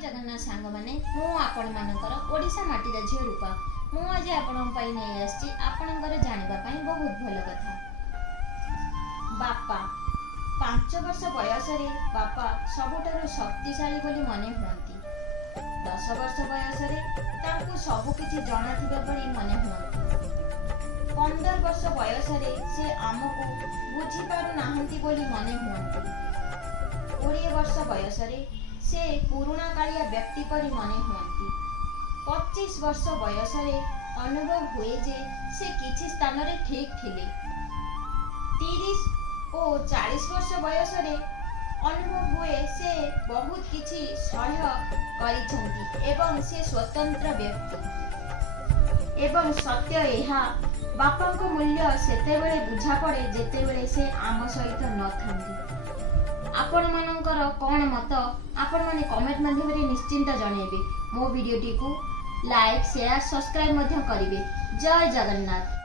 जगन्नाथ सांग मैंने आपण मानकर ओडिशा माटीर झील रूपा मुझे नहीं आपणकर जानापी बहुत भल कथा। बापा 5 वर्ष बयस बापा सबुठारु शक्तिशाली बोली मने हुअंती। 10 वर्ष बयस सबकिछि जଣା थिबा परि मने हुअंती। 15 वर्ष बयस से आमको बुझी पारु नाहंती बोली मने हुअंती। 20 वर्ष बयस से पुराणा कालिया व्यक्ति परि मने हुअंती। 25 वर्ष बयस अनुभव हुए जे से किछि स्थान रे ठीक थिले। 30 और 40 वर्ष बयस अनुभव हुए से बहुत किछि सह्य करिसंती एवं से स्वतंत्र व्यक्ति एवं सत्य एहा बापांको मूल्य सेतेबेले बुझा पड़े जेतेबेले से आम सहित न थांती। आपण मानकर कौन मत आपण माने कमेंट माध्यम रे निश्चिंत जणेबे। मो वीडियो टी को लाइक शेयर सब्सक्राइब मध्य करिवे। जय जगन्नाथ।